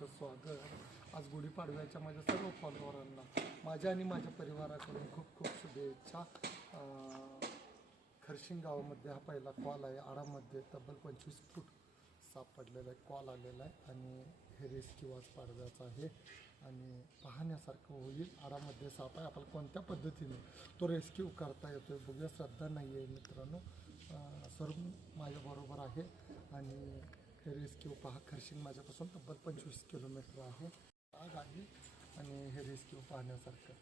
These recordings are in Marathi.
तुमचं स्वागत. आज गुढीपाडव्याच्या माझ्या सर्व फॉलोअरांना माझ्या आणि माझ्या परिवाराकडून खूप खूप शुभेच्छा. खर्शिंग गावामध्ये हा पहिला कॉल आहे. आडामध्ये तब्बल पंचवीस फूट सापडलेला आहे. कॉल आलेला आहे आणि हे रेस्क्यू आज पाडव्याचा आहे आणि पाहण्यासारखं होईल. आडामध्ये साप आहे. आपल्याला कोणत्या पद्धतीने तो रेस्क्यू करता येतो आहे बघूया. श्रद्धा नाही आहे मित्रांनो सर्व माझ्याबरोबर आहे आणि रेस्क्यू पहा खर्शिंग माझ्यापासून तब्बल पंचवीस किलोमीटर आहे. आज आहे आणि हे रेस्क्यू पाहण्यासारखं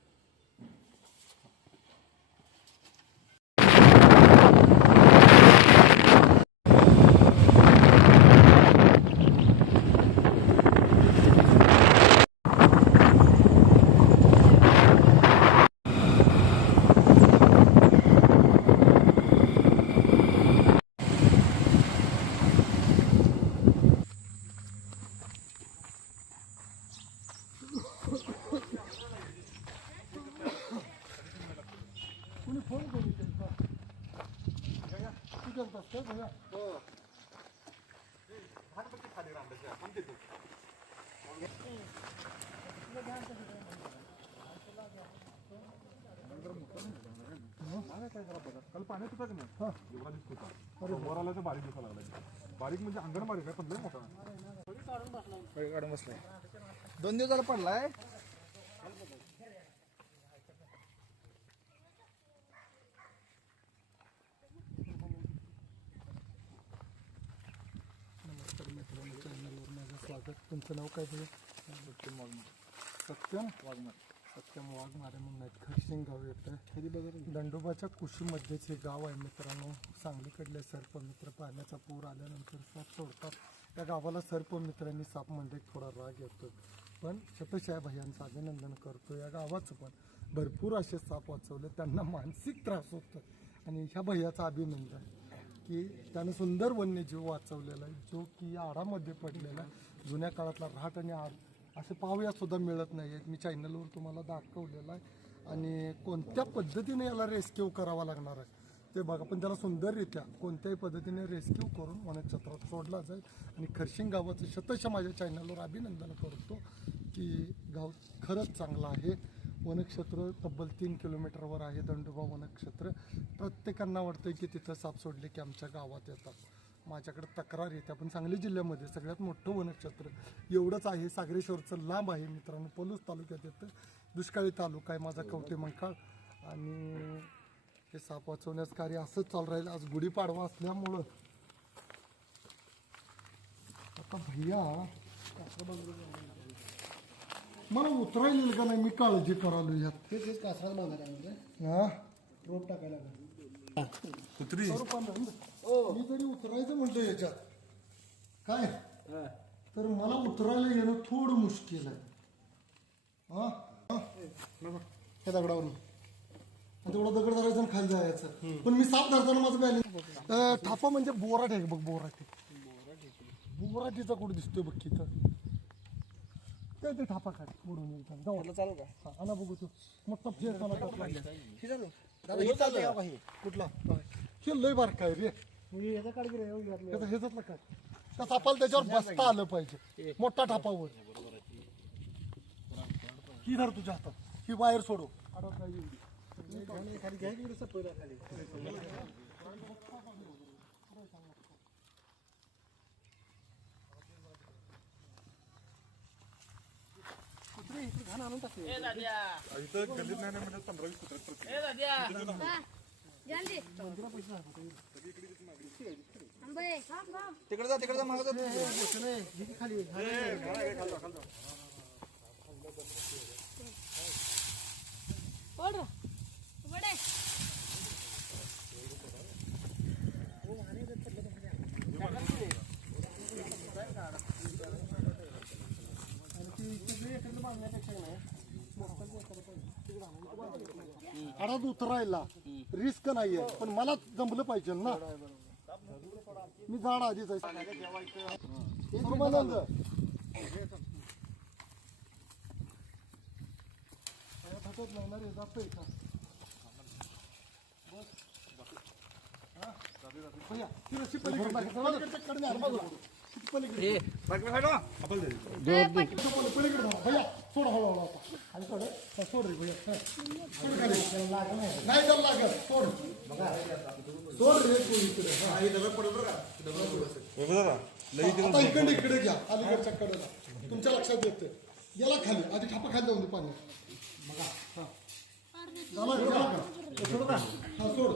कुणी फोन करू त्यांचा तू करतास का भैया काल पाण्यात होता की नाही? एवढा दिसत होता. वर आला तर बारीक दिसायला लागला बारीक म्हणजे अंगण बारीक आहे पण लय मोठा. काढून बसलाय. दोन दिवस झाला पडलाय. नमस्कार मित्रांनो चॅनलवर माझं स्वागत. तुमचं नाव काय सत्यम सत्यम? वाघमारे. सत्यम वाघमारे म्हणून आहेत. खरशिंग गाव येतं. दंडोबाच्या कुशीमध्येच हे गाव आहे मित्रांनो. सांगलीकडले सर्पमित्र पाण्याचा पूर आल्यानंतर साप सोडतात. त्या गावाला सर्पमित्रांनी साप म्हणजे थोडा राग येतो पण शतशा भैयांचं अभिनंदन करतो या गावाचं पण भरपूर असे साप वाचवले. त्यांना मानसिक त्रास होतो आणि ह्या भैयाचं अभिनंदन की त्यानं सुंदर वन्यजीव वाचवलेला आहे जो की आडामध्ये पडलेला आहे. जुन्या काळातला राहत आणि आड असे पाहूया सुद्धा मिळत नाही आहेत. मी चॅनलवर तुम्हाला दाखवलेलं आहे. आणि कोणत्या पद्धतीने याला रेस्क्यू करावा लागणार आहे? ते बघा पण त्याला सुंदररित्या कोणत्याही पद्धतीने रेस्क्यू करून वनक्षेत्रात सोडला जाईल. आणि खरशिंग गावाचं शतश माझ्या चॅनलवर अभिनंदन करतो की गाव खरंच चांगलं आहे. वनक्षेत्र तब्बल तीन किलोमीटरवर आहे दंडोबा वनक्षेत्र प्रत्येकांना वाटतं की तिथं साप सोडले की आमच्या गावात येतात. माझ्याकडे तक्रार येते. आपण सांगली जिल्ह्यामध्ये सगळ्यात मोठं वनक्षेत्र एवढंच आहे. सागरेश्वरचं लांब आहे मित्रांनो. पलूस तालुक्यात येतं. दुष्काळी तालुका आहे माझा कवटे मंकाळ. आणि हे साप वाचवण्याचं कार्य असंच चालू राहील. आज गुढीपाडवा असल्यामुळं. आता भैया मला उतरायला येईल का नाही? मी काळजी करालो यात. तेच तेच कासरा हा? रोप टाकायला कुत्री मी तरी उतरायचं म्हटलं याच्यात. काय? तर मला उतरायला येणं थोडं मुश्किल आहे. हा? हा? या दगडावरून. आणि तेवढा दगड धरायचा आणि खाली जायचं. पण मी साप धरताना माझं बॅलेन्स थापा म्हणजे बोराट आहे बघ बोराट बोराटीचा कुठे दिसतोय बघ की काय ते थापा काढ. येईल जाऊ. चालू का? हा, आणा बघू तू. मोठा फेर मला टाकला. हे चालू दादा हे चालू आहे. बाबा हे कुठला? हे लय बारका आहे रे. त्याचा काय त्याच्यावर बसता आलं पाहिजे. मोठा ठापावर ही धर तुझ्या हातात. ही वायर टाकले. इथं गल्लीत नाही म्हणजे पंधरा वीस जल्दी आंबे तिकडे जा तिकडे जा मागं जा घे की खाली ओढ बडे. आडात उतरायला रिस्क नाहीये पण मला जमलं पाहिजे ना मी झाड आधीच आहे परमानंद. काय थकत नाही ना रे जातोय का बस. हा? भैया, ती रस्सी पलीकडे आता इकडे इकडे घ्या अलीकडच्या कडेला तुमच्या लक्षात येते याला खाली आधी खापा खाली जाऊन दे पाणी हा. झाला? हा सोड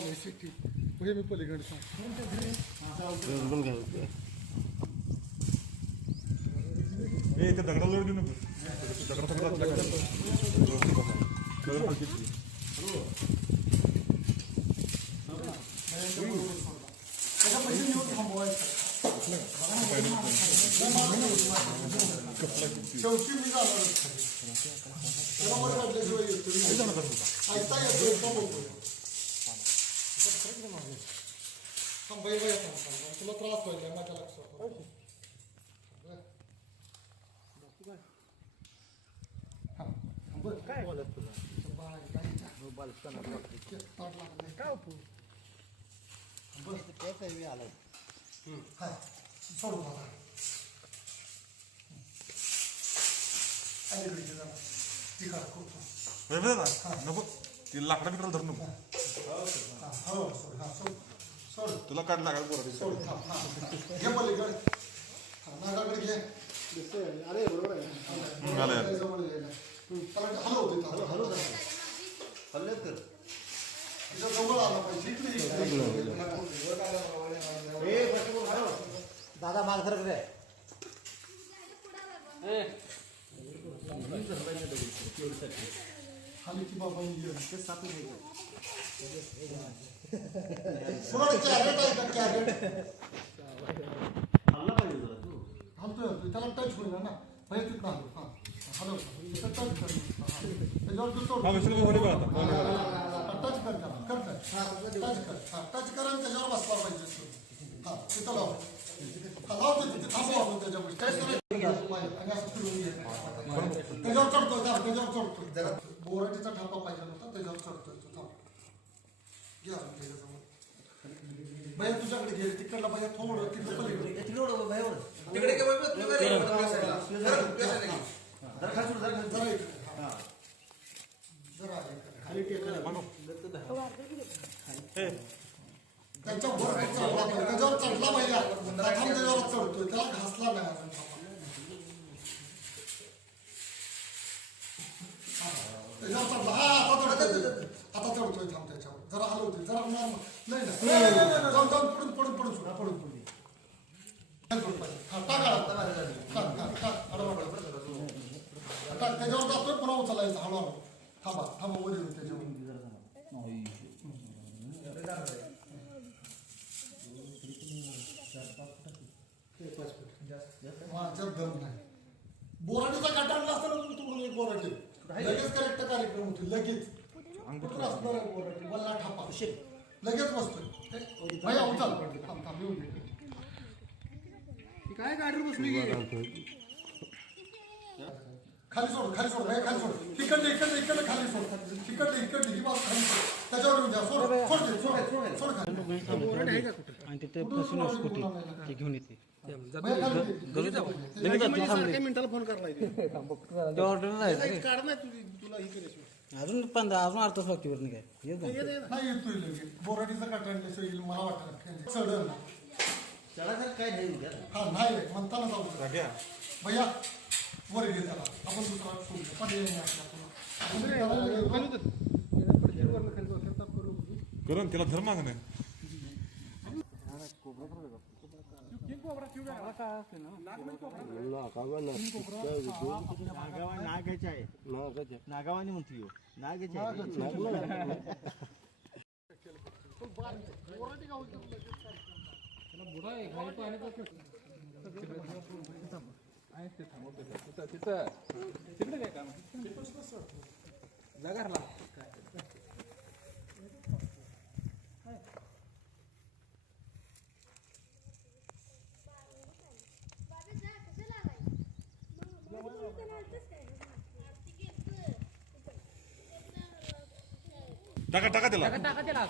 व्यवस्थित लावा नाही शिट्टी हे मी पलीकडे सांग ए ते दगडाला जोड देऊ नको दगडा दगडा व्यवस्थित बसा. दगड खालची ठेव. त्याच्या पैसे नेऊन थांबवायचं शेवटी मी जाणार त्याला वर काढल्याशिवाय येत नाही. ऐकता येतो तो बोलतो थांब बाई बाई थांब थांब थांब. तुला त्रास व्हायला माझ्या लक्षात हा, थांब बरं. बाळा, गाडीच्या. ताट लागलंय. काय उपयोग? हाय, सोडून आता. अलीकडे जरा. ती काढ, खूप. नको ते लाकडा बिकडा धरू नको हा, हळूहळू सोड, हा, सोड. सोड. तुला काढ लागायला बोला सोड. घे पलीकडे. नागाकडे घे. अरे बरोबर आहे हलव तिथं, जरा. हल्ले तर तिच्या जवळ आला पाहिजे. इकडे, दादा माग सरक रे खाली की बाबा ये. कोणाला कॅरेट आहे का कॅरेट? हलतोय हलतोय त्याला टच होईल ना. तिथं हा. टच कर. हा. त्याच्यावर तू सोड. हा टच कर त्याला. कर कर टच कर. हा टच कर आणि त्याच्यावर बसला पाहिजे. तू. हा तिथं लाव. हा लाव ते तिथे. थांबव आपण त्याच्यावर. टच करायचं. आणि असं घे. त्याच्यावर जरा बोराटीचा ठापा पाहिजे होता त्याच्यावर चढतोय तू थांब घे अजून त्याच्याजवळ भैया तुझ्याकडे घे तिकडला भैया थोडं तिकडं पलीकडे तिकडे काय बघ, तू काय रे? जरा जरा इकडे. हा. जरा इकडे. खाली टेकलं. त्याच्या वर चढला पाहिजे. त्याच्यावर चढला प्रथम त्याच्यावर चढतोय त्याला घासला नाही अजून थांबा. हा. त्याच्यावर चढला हा आता चढतोय आता चढतोय थांब जरा हलवतोय जरा नॉर्मल नाही ना जाऊन जाऊन पडून पडून पडून सुद्धा पडून हा टाक त्याच्यावर जातोय पुन्हा उचलायचं हळूहळू. थांबा थांबा वर येऊ त्याच्यावर. माझ्या दम नाही. बोराटीचा काटाळला असताना तू तुम्हाला एक बोराटी लगेच करेक्ट कार्यक्रम होतो लगेच. कुठं असणार आहे बोराटी वल्ला ठापा. लगेच बसतोय. भैया उचल. थांब थांब येऊ दे. काय गाडीवर बसली? खाली सोड खाली सोड भैया खाली सोड. तिकडले इकडले इकडले खाली सोड. तिकडले इकडले ही बाजू खाली सोड. त्याच्यावर येऊन सोड सोड दे, सोड सोड खाली. आणि तिथे बसून स्कूटी ती घेऊन येते. भैया खाली. दे. मिनिटाला फोन करलाय ते. ते ऑर्डर नाही तुझी. तुला ही केल्याशिवाय अजून पंधरा अजून अर्धा बाकीवर नाही काय येत नाही. नाही येतोय लगेच. बोराटीचा येईल मला वाटतं चढ चढायचं काय नाही उद्या. हा नाही रे, म्हणताना जाऊ दे. जाग्या. भैया वर घे त्याला. आपण दुसरा सोडू पर्याय नाही त्याला लगेच- करून त्याला आहे नागावानी म्हणतो नागाचे आहे बाबा जा कसं लावायचं टाका टाका त्याला. टाका तू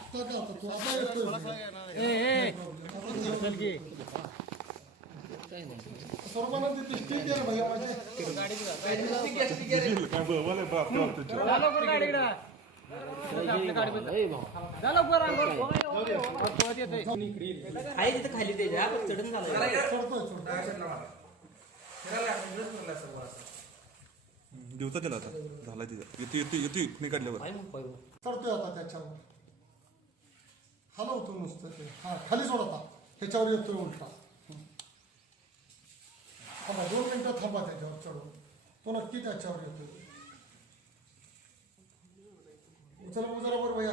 तिथं खाली त्याच्या चढून झालं चढतोय चढतोय दिवसा त्याला आता झाला तिथं. येते येते येते मी काढल्यावर. चढतोय आता त्याच्यावर. हलवतो नुसतं ते. हा खाली सोडता ह्याच्यावर येतोय उलटा. थांबा दोन मिनिटं थांबा त्याच्यावर चढून. तो नक्की त्याच्यावर येतोय. उचल जरा बरं भैया.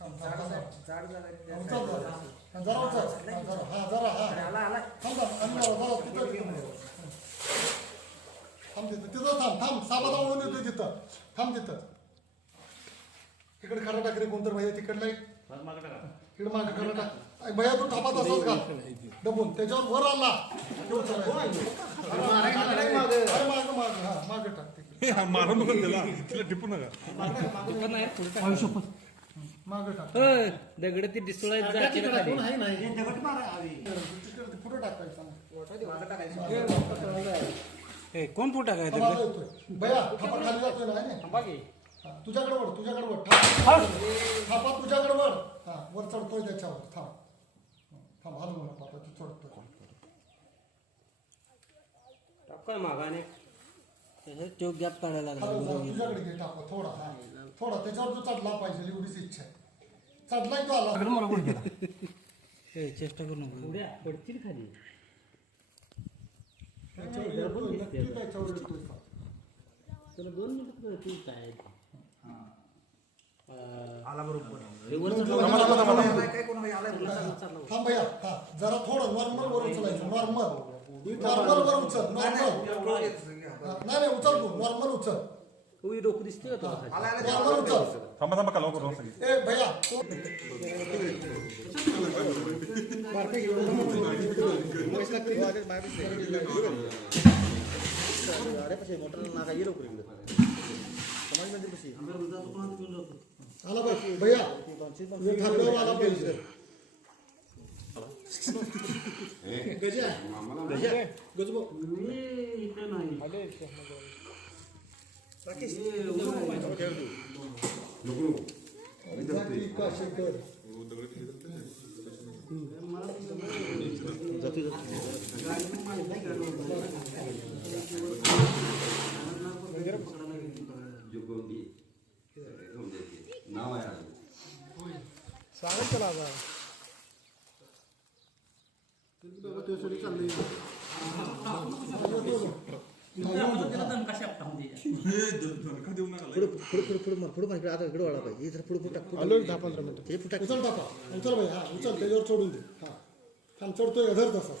थांब, थांब, थांब. उचल जरा. हा, जरा उचल. हा, जरा हा. जरा हा थांब जरा, आणि जरा, जरा, तिथं, तिथं. थांब तिथं तिथं थांब थांब. साबादा ओळून येतोय तिथं. थांब तिथं. तिकडे खरा टाक रे कोणतर भैया तिकडला एक. इकडे मागे खरा टाक. अय, भैया तू थांबा तसाच का डबून त्याच्यावर वर आला. अरे माग माग हा मागे टाक तिकडे. हे, मारून नको त्याला. तिला टिपू नका. मागे टाक. दगड ती ना खाली. तिकडे पुढे टाकायचं. ए, कोण पोटा काय थांबा, आता येतोय. भैया थापा खाली जातोय ना है ना? हा, तुझ्याकडे वळ तुझ्याकडे वळ. थाप थापा तुझ्याकडे वळ. हा वर चढतोय त्याच्यावर. थांब. थांब हलवू नका आता तू चढतोय. काय मागाने. तो गॅप काढायला हलव जरा तुझ्याकडे घे टाका थोडा. हा थोडा. त्याच्यावर तू चढला पाहिजे एवढीच इच्छा आहे. चढलाय तो आला. ए, चेष्टा करू नको. पडतील खाली. त्याच्यावर नक्की दोन मिनिट थांब भैया हा जरा थोडं नॉर्मल वर उचलायचं नॉर्मल नॉर्मल वर उचल नॉर्मल नाही नाही उचल तू नॉर्मल उचल. डोकं दिसते का तुला नॉर्मल उचल थांबा थांबा कलाव करू सगळी ए भैया तू आला पाहिजे भैया तुझ्या ठाकरेवर आला पाहिजे गजा गजा गजबो जाती का शेखर नाव आहे सांगत चला आता धनका देऊ नका पुढे पुढे पुढे पुढे पुढे पुढे आता इकडे वाढा पाहिजे इथं पुढे पुढे टाक आलो दहा पंधरा मिनिटं हे पुढे टाक. उचल टाका उचल भाई हा उचल. त्याच्यावर सोडून दे. हा. थांब चढतोय धर तसाच.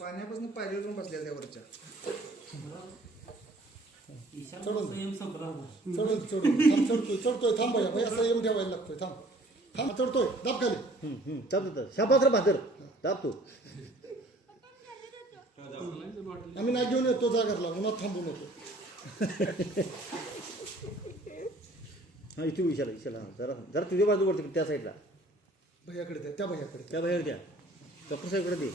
पाण्यापासून पायरी जाऊन बसल्या त्यावरच्या चढून चढून चढून थांब चढतोय चढतोय. थांब भैया भैया संयम ठेवायला लागतोय. थांब. थांब चढतोय. दाब खाली. रे भाकर दाब तू आम्ही नाही घेऊन येतो जागरला उन्हात थांबू नको हा इथे विशाल विशाल हा जरा जरा तुझ्या बाजूवरती त्या साईडला भैयाकडे द्या त्या भैयाकडे त्या बाहेर द्या डॉक्टर साहेबकडे दे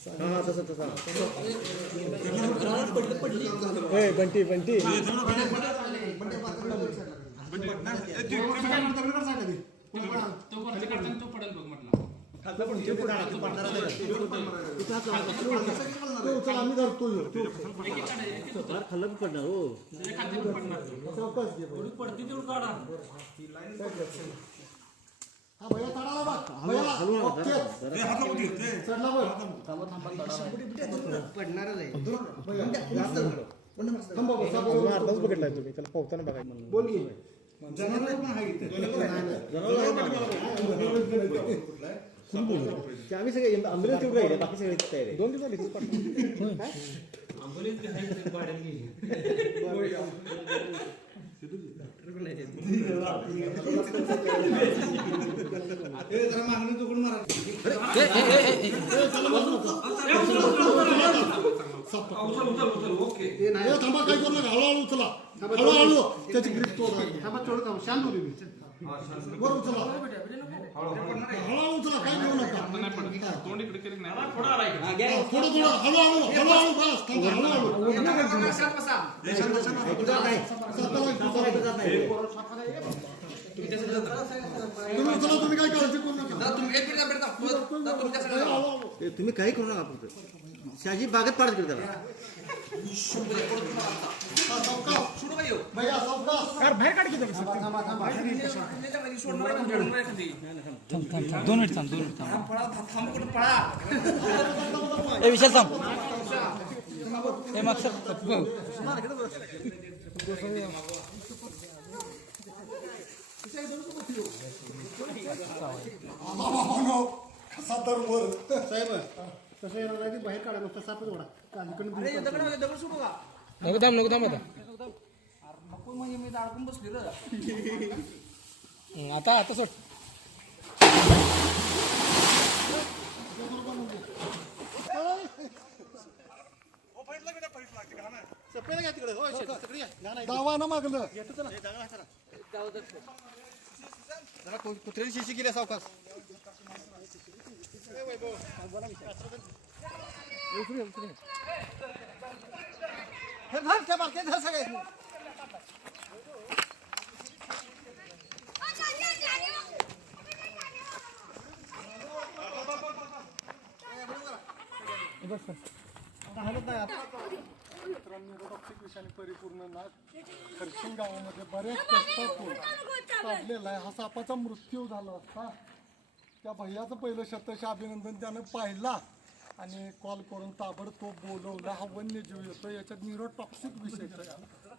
हा हा तसं तसं ए बंटी बंटी उचल आम्ही धरतोय तू उचल. फार खाल्लं पडणार हो. घे भैया. हा भैया बघ चढला बघ. अर्धाच बघितलाय तुम्ही. त्याला पोहताना बघायला बोल की ते आम्ही सगळे अँब्युलन्स येऊन राहिले बाकी सगळे तयार आहे दोन दिवस साप उचल उचल उचल ओके ए, थांबा काय करू नका हळूहळू उचला हळूहळू त्याची ग्रीप तोडा वर उचला उचला काय घेऊ नका तोंड इकडे केलं नाही थोडं थोडं तुम्ही उचला तुम्ही काय काळजी करू नका तुम्ही एक तुम्ही काही करू नका. फक्त शहाजी बागेत पाडत गेलं त्याला सावकाश सोडू का ह्यो? भैया सावकाश त्याच्यामध्ये सोडणार आहे का? सोडणार आहे का ते? दोन मिनिट थांब दोन मिनिट थांब थांब, पळा, थांब, थांब कुठं पळा. ए विशाल थांब ए मागचं बघ. कसा तर वर साहेब कसं येणार नाही की बाहेर काढा नुसतं सापच ओढा. कालीकडून अरे, दगड दगड सोडू का? नको थांब नको थांब आता. अरे, नको म्हणजे मी अडकून बसली रे. हं, आता आता सोड. सपळेला घ्या तिकडे हो शेट, तिकडे घ्या. घ्या नाही. दावा ना मागलं जरा कु- कुत्र्याची शिशी गेल्या सावकाश हे धर त्या बारक्या धर सगळे मित्रांनो टॉक्सिक विषाने परिपूर्ण नाग खर्चिंग गावामध्ये बरेच कष्टातून काढलेला आहे हा सापाचा मृत्यू झाला असता त्या भैयाचं पहिलं शतश अभिनंदन त्यानं पाहिला. आणि कॉल करून ताबडतोब बोलवला हा वन्यजीव येतो याच्यात निरो टॉक्सिक विषय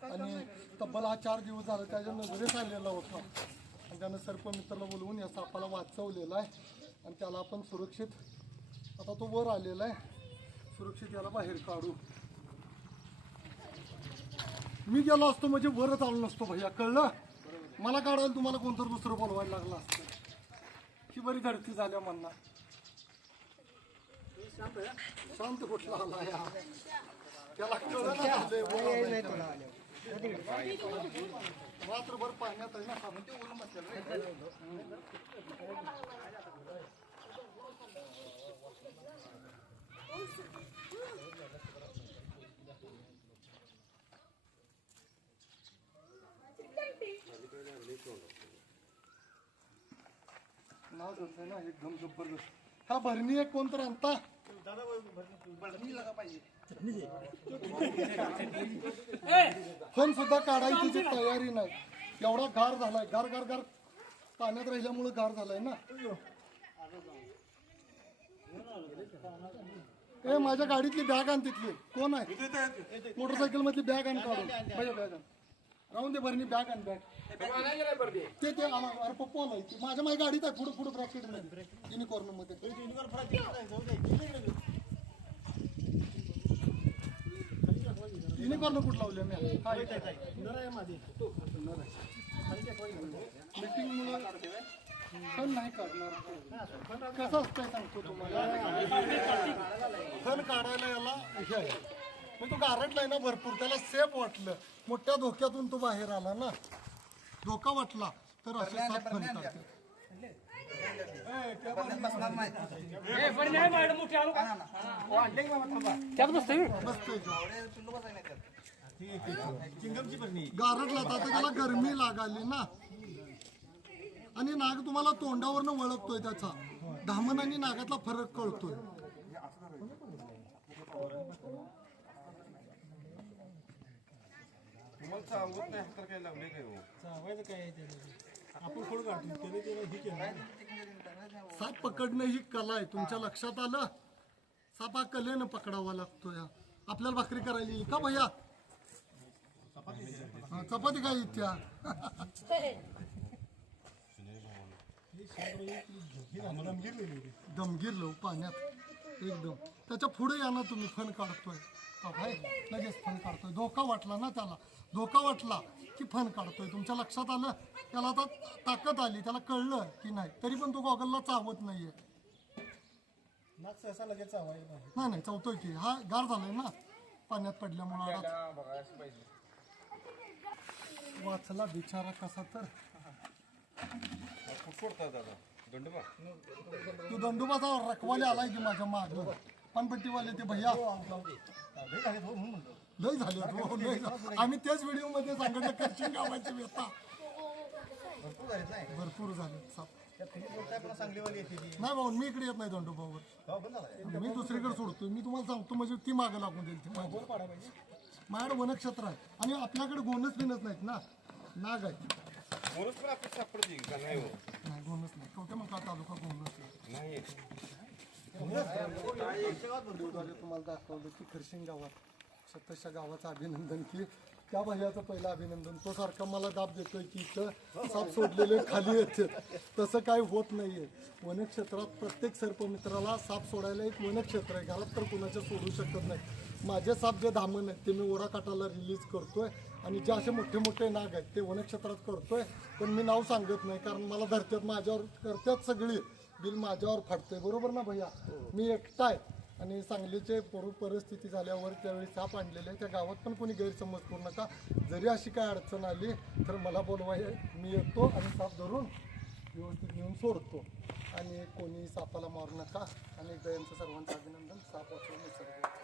आणि तब्बल हा चार दिवस झाला त्याच्या नजरेस आलेला होता. आणि त्यानं सर्पमित्राला बोलवून या सापाला वाचवलेला आहे. आणि त्याला आपण सुरक्षित आता तो वर आलेला आहे. सुरक्षित याला बाहेर काढू. मी गेलो असतो म्हणजे वरच आलो नसतो भैया कळलं? मला काढायला तुम्हाला कोणतं दुसरं बोलवायला लागलं असतं? ही बरी धडकी झाल्या म्हणणार शांत कुठला आला या त्याला कळलं ना झालंय, वर आलाय. रात्रभर पाण्यात आहे ना हा म्हणजे ऊन मचल रे. नाव धरतंय ना एकदम जबरदस्त. हा भरणी एक कोण तर आणता? पण सुद्धा काढायची जी तयारी नाही. एवढा गार झालाय गार गार गार. पाण्यात राहिल्यामुळे गार झालाय ना. ए माझ्या गाडीतली बॅग आण तिथली. कोण आहे? मोटरसायकल मधली बॅग आण काढून. माझ्या बॅग आण. राहून दे भरणी बॅग आण बॅग ते ते आला अरे पप्पा आलाय ती माझ्या माझ्या गाडीत आहे पुढे पुढे ब्रॅकेटमध्ये. युनिकॉर्नमध्ये. युनिकॉर्न कुठं लावले मी? हा मीटिंग मुळे फन नाही काढणार. कसं असतंय सांगतो तुम्हाला? फन काढायला याला हे आहे. मग तो गारटलाय ना भरपूर त्याला सेफ वाटलं. मोठ्या धोक्यातून तो बाहेर आला ना. धोका वाटला तर असे सात त्यात बसतोय त्यात. गारटला तर आता त्याला गरमी लागाली ना. आणि नाग तुम्हाला तोंडावरनं वळखतोय त्याचा. धामण आणि नागातला फरक कळतोय. साप पकडणं ही कला आहे. तुमच्या लक्षात आलं? साप हा कलेनं पकडावा लागतो या आपल्याला भाकरी करायला येईल का भैया? हा, चपाती काय इच्छा? दमगीर लो पाण्यात. एकदम. त्याच्या पुढे या ना तुम्ही. फन काढतोय. हा, भाई, लगेच फन काढतोय. धोका वाटला ना त्याला. धोका वाटला की फन काढतोय. तुमच्या लक्षात आलं? त्याला आता ताकद आली. त्याला कळलं की नाही. तरी पण तो गॉगलला चावत नाहीये. नाच सहसा लगेच चावायला पाहिजे. नाही नाही चावतोय की. हा गार झालाय ना? पाण्यात पडल्यामुळे वाचला बिचारा कसा तर. तू दंडोबाचा रखवाले आलाय की माझ्या माग? पानपट्टीवाले ते भैया. लय झाले हो, लय झाले. आम्ही तेच व्हिडिओमध्ये सांगितलं करशील गावाची व्यथा भरपूर झाले. साप. नाही भाऊ मी इकडे येत नाही दंडोबावर मी दुसरीकडे सोडतो मी तुम्हाला सांगतो म्हणजे ती मागं लागून जाईल ती माझी. माझ्याकडे वनक्षेत्र आहे. आणि आपल्याकडे गोनच बिनच नाहीत ना. नाग आहे. नाही गोनच नाही कवठे मग तालुका गोनच नाही. तुम्हाला दाखवलं की खरशिंग गावात सतशा गावाचं अभिनंदन की त्या भैयाचं पहिलं अभिनंदन तो सारखा मला दाब देतोय की इथं साप सोडलेले खाली येते तसं काय होत नाहीये वनक्षेत्रात प्रत्येक सर्पमित्राला साप सोडायला एक वनक्षेत्र आहे घरात तर कुणाच्या सोडू शकत नाही माझे साप जे धामण आहेत ते मी ओढा काटाला रिलीज करतोय आणि जे असे मोठे मोठे नाग आहेत ते वनक्षेत्रात करतोय पण मी नाव सांगत नाही कारण मला धरत्यात माझ्यावर करतात सगळी बिल माझ्यावर फाटतंय. बरोबर ना भैया? मी एकटा आहे. आणि सांगलीचे पूर्व परिस्थिती झाल्यावर त्यावेळी साप आणलेले आहे. त्या गावात पण कोणी गैरसमज करू नका. जरी अशी काय अडचण आली तर मला बोलवाय मी येतो आणि साप धरून व्यवस्थित नेऊन सोडतो. आणि कोणी सापाला मारू नका. आणि एकदा यांचं सर्वांचं अभिनंदन. साप वाचवून निसर्ग.